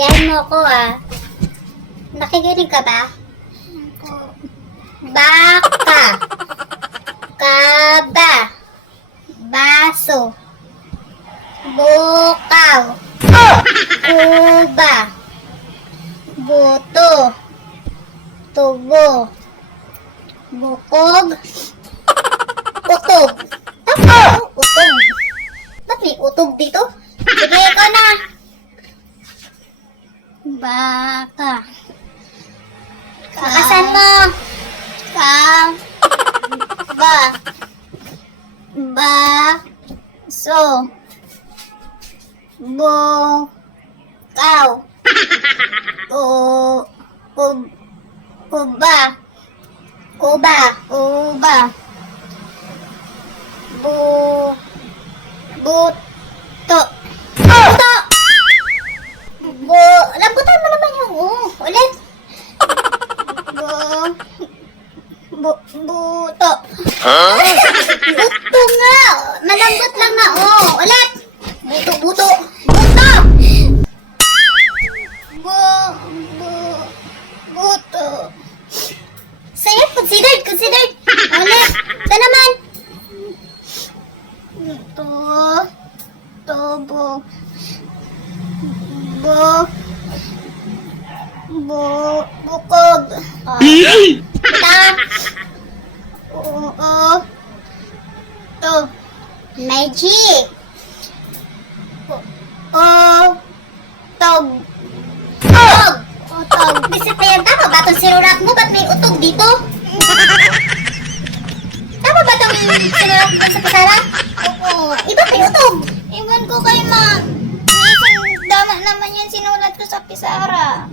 Sabihan mo ko Nakikinig ka ba? Baka. Kaba. Baso. Bukaw. Kuba. Buto. Tubo. Bukog. Utog. Utog. Ba't may utog dito? Sige, ikaw na. Baka. Kakasan mo. Ba. So. Bukaw. Kuba. Buto. Buto. Lambutan mo naman yung ulit. Buto. Buto nga. Malambot lang na. Ulit. Buto. Buto. Buto. Sige, considered. Ulit. Ito naman. Bukog. Magic. Tog. Bisit na yan. Tama ba itong sinulat mo? Ba't may utog dito? Tama ba itong sinulat mo sa pasara? Oo. Iba may utog. Iwan ko kay ma. Tama naman yan sinulat ko sa pisara.